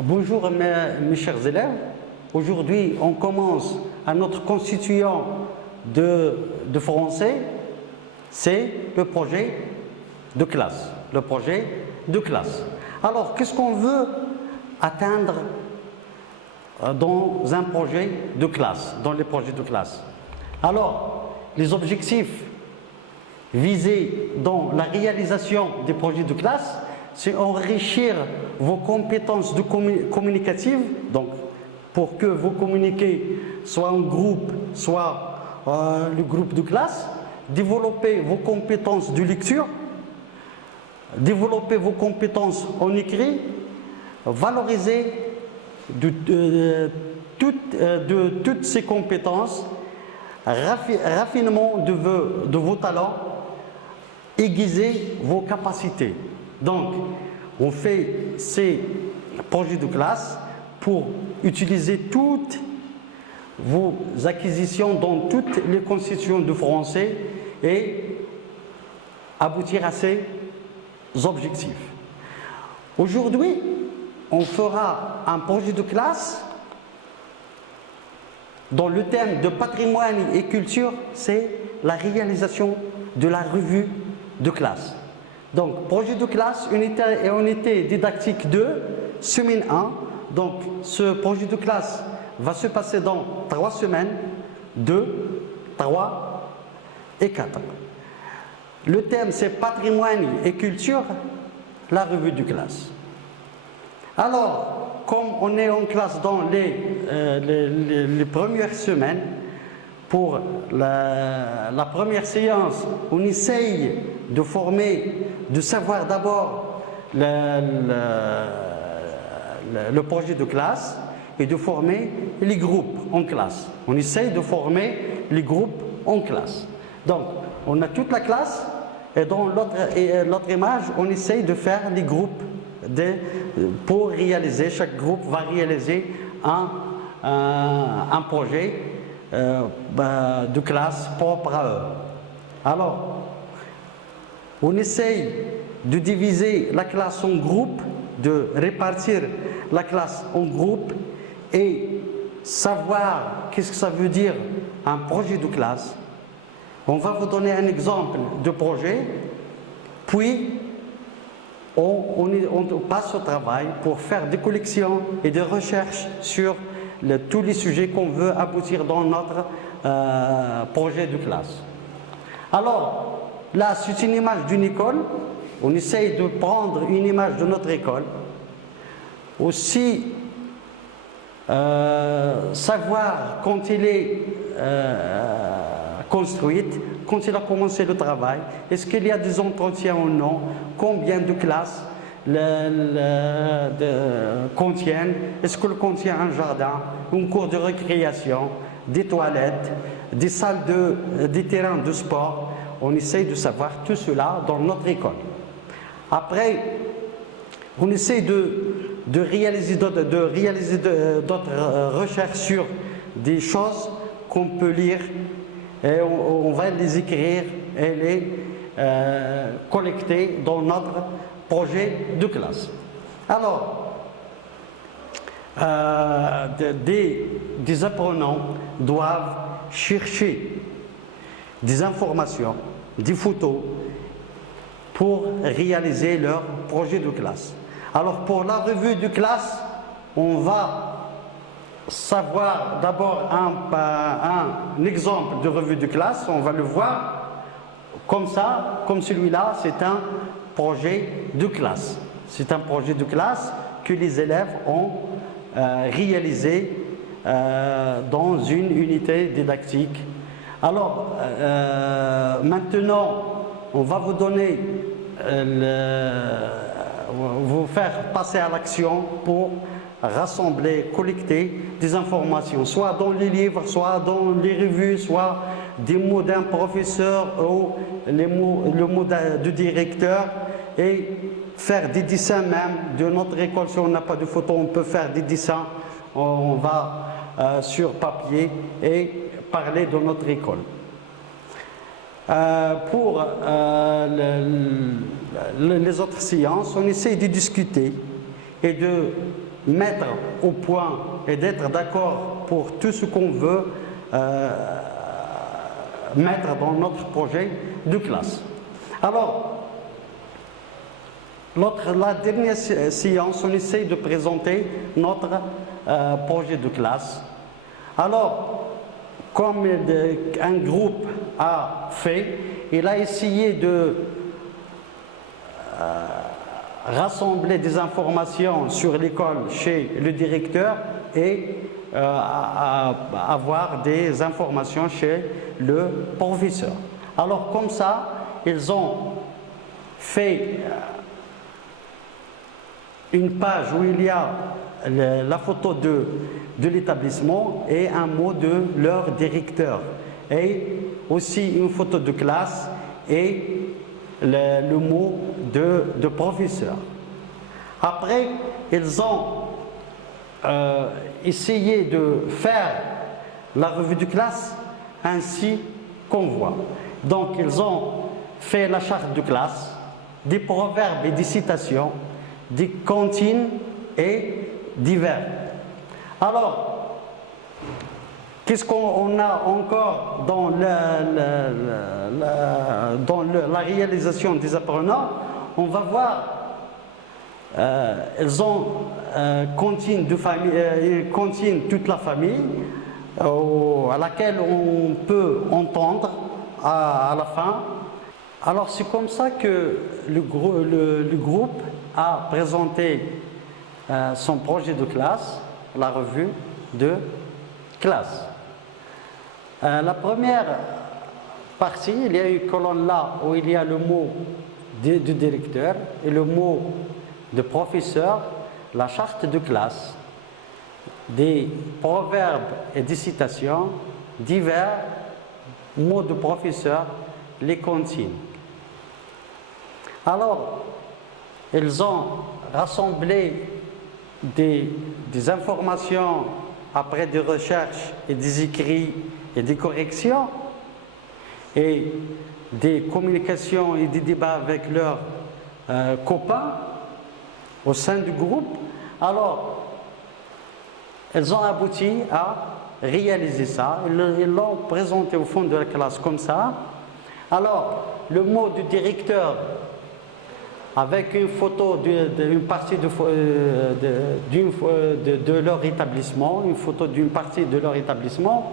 Bonjour mes chers élèves. Aujourd'hui, on commence à notre constituant de français, c'est le projet de classe. Le projet de classe. Alors, qu'est-ce qu'on veut atteindre dans un projet de classe, dans les projets de classe? Alors, les objectifs visés dans la réalisation des projets de classe, c'est enrichir vos compétences communicatives, donc pour que vous communiquez soit en groupe, soit le groupe de classe, développer vos compétences de lecture, développer vos compétences en écrit, valoriser de toutes ces compétences, raffinement de vos talents, aiguiser vos capacités. Donc, on fait ces projets de classe pour utiliser toutes vos acquisitions dans toutes les constitutions de français et aboutir à ces objectifs. Aujourd'hui, on fera un projet de classe dont le thème de patrimoine et culture, c'est la réalisation de la revue de classe. Donc, projet de classe, unité didactique 2, semaine 1. Donc, ce projet de classe va se passer dans 3 semaines, 2, 3 et 4. Le thème, c'est patrimoine et culture, la revue de classe. Alors, comme on est en classe dans les premières semaines, pour la première séance, on essaye de former, de savoir d'abord le projet de classe et de former les groupes en classe. On essaye de former les groupes en classe. Donc, on a toute la classe et dans l'autre image, on essaye de faire les groupes pour réaliser, chaque groupe va réaliser un projet de classe propre à eux. Alors, on essaye de diviser la classe en groupes, de répartir la classe en groupes et savoir qu'est-ce que ça veut dire un projet de classe. On va vous donner un exemple de projet, puis on passe au travail pour faire des collections et des recherches sur tous les sujets qu'on veut aboutir dans notre projet de classe. Alors, là, c'est une image d'une école. On essaye de prendre une image de notre école. Aussi, savoir quand elle est construite, quand il a commencé le travail, est-ce qu'il y a des entretiens ou non, combien de classes contiennent, est-ce qu'elle contient un jardin, une cour de récréation, des toilettes, des salles des terrains de sport. On essaye de savoir tout cela dans notre école. Après, on essaye de réaliser d'autres recherches sur des choses qu'on peut lire et on va les écrire et les collecter dans notre projet de classe. Alors, des apprenants doivent chercher des informations, des photos pour réaliser leur projet de classe. Alors, pour la revue de classe, on va savoir d'abord un exemple de revue de classe, on va le voir comme ça, comme celui-là, c'est un projet de classe. C'est un projet de classe que les élèves ont réalisé dans une unité didactique. Alors, maintenant, on va vous donner, vous faire passer à l'action pour rassembler, collecter des informations, soit dans les livres, soit dans les revues, soit des mots d'un professeur ou le mot du directeur, et faire des dessins même de notre école. Si on n'a pas de photo, on peut faire des dessins, on va sur papier et parler de notre école. Pour les autres séances, on essaie de discuter et de mettre au point et d'être d'accord pour tout ce qu'on veut mettre dans notre projet de classe. Alors, la dernière séance, on essaie de présenter notre projet de classe. Alors, comme un groupe a fait, il a essayé de rassembler des informations sur l'école chez le directeur et avoir des informations chez le professeur. Alors comme ça, ils ont fait une page où il y a la photo de l'établissement et un mot de leur directeur. Et aussi une photo de classe et le mot de professeur. Après, ils ont essayé de faire la revue de classe ainsi qu'on voit. Donc, ils ont fait la charte de classe, des proverbes et des citations, des comptines et des verbes. Alors, qu'est-ce qu'on a encore dans la réalisation des apprenants? On va voir, elles ont comptine de famille, comptine toute la famille, à laquelle on peut entendre à la fin. Alors c'est comme ça que le groupe a présenté son projet de classe, la revue de classe. La première partie, il y a une colonne là où il y a le mot du directeur et le mot de professeur, la charte de classe, des proverbes et des citations, divers mots de professeur, les comptines. Alors, ils ont rassemblé des informations après des recherches et des écrits et des corrections et des communications et des débats avec leurs copains au sein du groupe. Alors, elles ont abouti à réaliser ça. Ils l'ont présenté au fond de la classe comme ça. Alors, le mot du directeur avec une photo d'une partie de leur établissement, une photo d'une partie de leur établissement.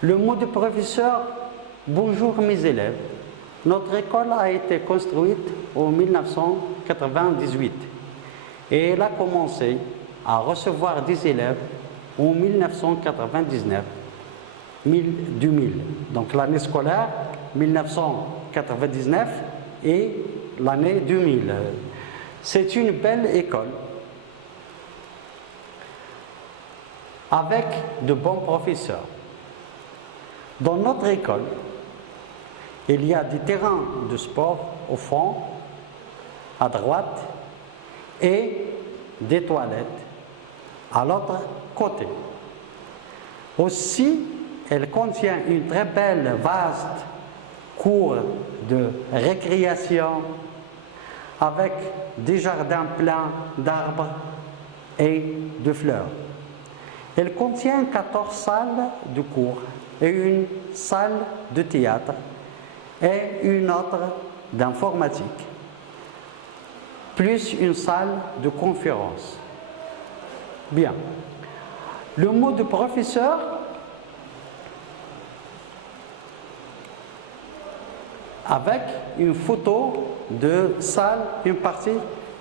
Le mot du professeur, bonjour mes élèves. Notre école a été construite en 1998 et elle a commencé à recevoir des élèves en 1999, 2000. Donc l'année scolaire 1999 et l'année 2000. C'est une belle école avec de bons professeurs. Dans notre école, il y a des terrains de sport au fond, à droite, et des toilettes à l'autre côté. Aussi, elle contient une très belle, vaste cour de récréation avec des jardins pleins d'arbres et de fleurs. Elle contient 14 salles de cours et une salle de théâtre et une autre d'informatique, plus une salle de conférence. Bien. Le mot de professeur avec une photo de salle, une partie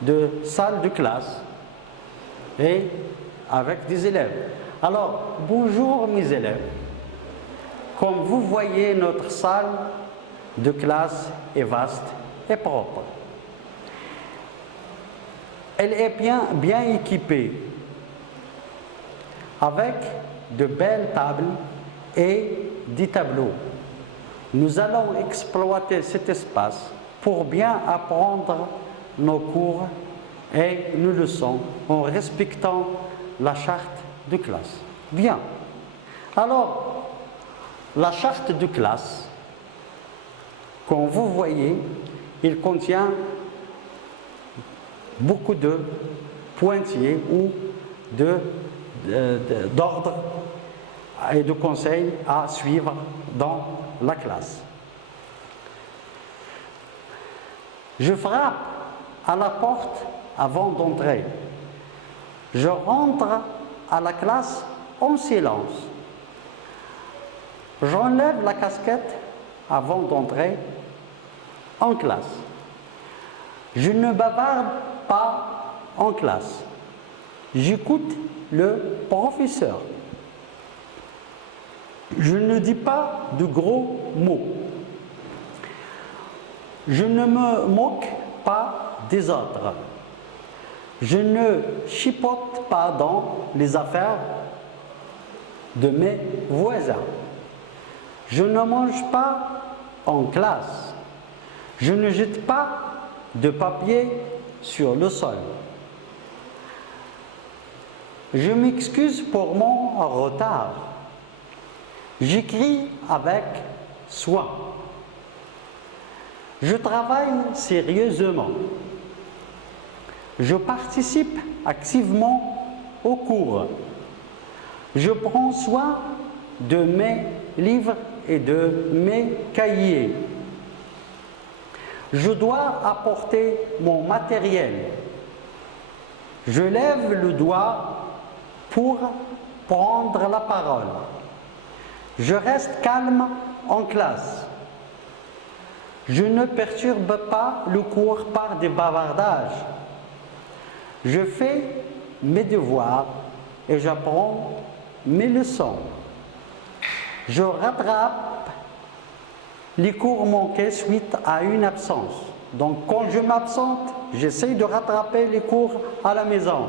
de salle de classe et avec des élèves. Alors, bonjour mes élèves. Comme vous voyez, notre salle de classe est vaste et propre. Elle est bien équipée avec de belles tables et des tableaux. Nous allons exploiter cet espace pour bien apprendre nos cours et nos leçons en respectant la charte de classe. Bien. Alors, la charte de classe, comme vous voyez, il contient beaucoup de pointillés ou d'ordre et de conseils à suivre dans la classe. Je frappe à la porte avant d'entrer. Je rentre à la classe en silence. J'enlève la casquette avant d'entrer en classe. Je ne bavarde pas en classe. J'écoute le professeur. Je ne dis pas de gros mots. Je ne me moque pas des autres. Je ne chipote pas dans les affaires de mes voisins. Je ne mange pas en classe. Je ne jette pas de papier sur le sol. Je m'excuse pour mon retard. J'écris avec soin. Je travaille sérieusement. Je participe activement au cours. Je prends soin de mes livres et de mes cahiers. Je dois apporter mon matériel. Je lève le doigt pour prendre la parole. Je reste calme en classe. Je ne perturbe pas le cours par des bavardages. Je fais mes devoirs et j'apprends mes leçons. Je rattrape les cours manqués suite à une absence. Donc quand je m'absente, j'essaie de rattraper les cours à la maison.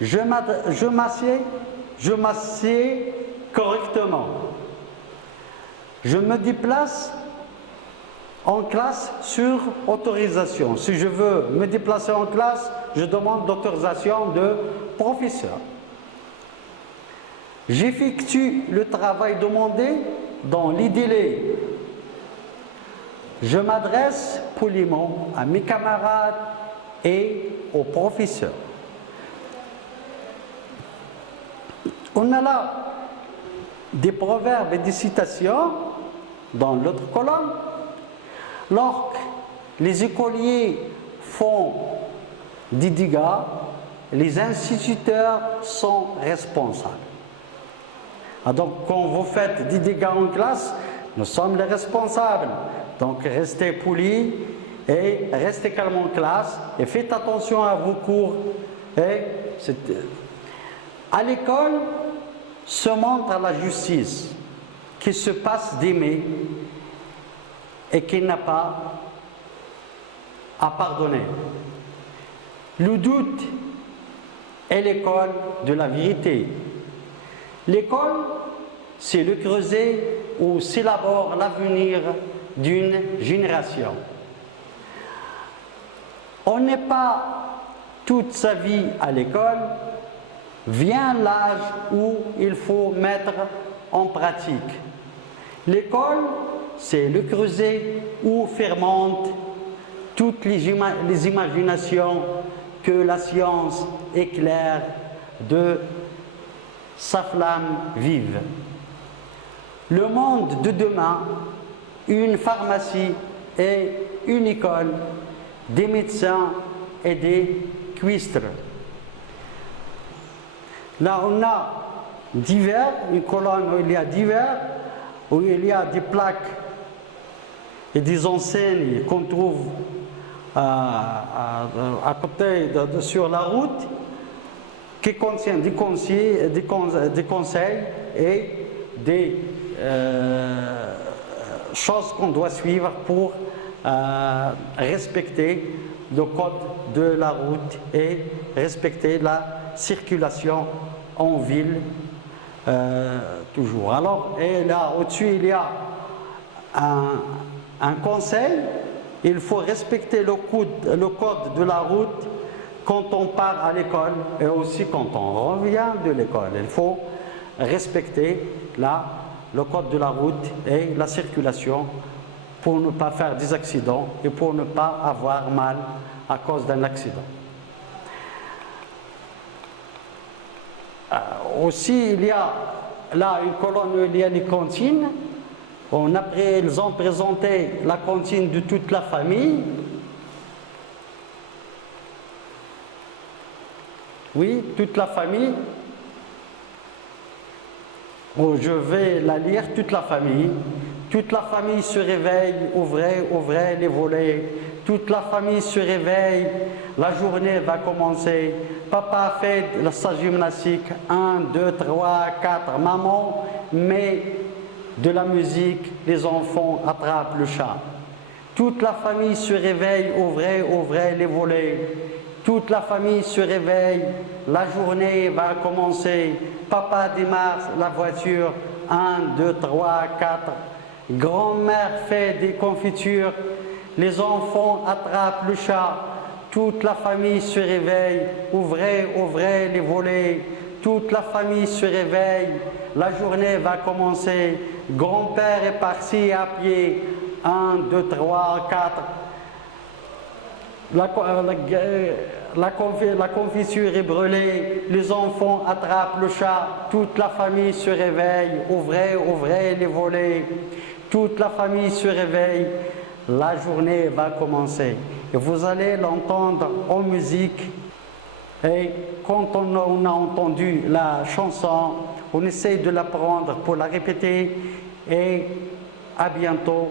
Je m'assieds correctement. Je me déplace en classe sur autorisation. Si je veux me déplacer en classe, je demande l'autorisation de professeur. J'effectue le travail demandé dans les délais. Je m'adresse poliment à mes camarades et au professeur. On a là des proverbes et des citations dans l'autre colonne. Lorsque les écoliers font des dégâts, les instituteurs sont responsables. Donc, quand vous faites des dégâts en classe, nous sommes les responsables. Donc, restez polis et restez calmes en classe et faites attention à vos cours. À l'école se montre la justice qui se passe d'aimer et qui n'a pas à pardonner. Le doute est l'école de la vérité. L'école, c'est le creuset où s'élabore l'avenir d'une génération. On n'est pas toute sa vie à l'école, vient l'âge où il faut mettre en pratique. L'école, c'est le creuset où fermentent toutes les imaginations que la science éclaire de sa flamme vive. Le monde de demain, une pharmacie et une école, des médecins et des cuistres. Là, on a divers, une colonne où il y a divers, où il y a des plaques et des enseignes qu'on trouve à côté, sur la route, qui contiennent des conseils et des choses qu'on doit suivre pour respecter le code de la route et respecter la circulation en ville toujours. Alors, et là au-dessus il y a un conseil: il faut respecter le code de la route quand on part à l'école et aussi quand on revient de l'école. Il faut respecter le code de la route et la circulation pour ne pas faire des accidents et pour ne pas avoir mal à cause d'un accident. Aussi, il y a là une colonne où il y a les cantines. Ils ont présenté la cantine de toute la famille. Oui, toute la famille. Je vais la lire, toute la famille. Toute la famille se réveille, ouvrez les volets. Toute la famille se réveille, la journée va commencer. Papa fait sa gymnastique, 1, 2, 3, 4. Maman met de la musique, les enfants attrapent le chat. Toute la famille se réveille, ouvrez les volets. Toute la famille se réveille, la journée va commencer. Papa démarre la voiture, 1, 2, 3, 4. Grand-mère fait des confitures, les enfants attrapent le chat. Toute la famille se réveille, ouvrez les volets. Toute la famille se réveille, la journée va commencer. Grand-père est parti à pied, 1, 2, 3, 4. La confiture est brûlée, les enfants attrapent le chat, toute la famille se réveille, ouvrez les volets, toute la famille se réveille, la journée va commencer. Et vous allez l'entendre en musique. Et quand on a entendu la chanson, on essaie de l'apprendre pour la répéter. Et à bientôt,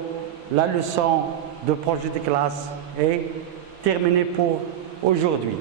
la leçon de projet de classe est terminée pour aujourd'hui.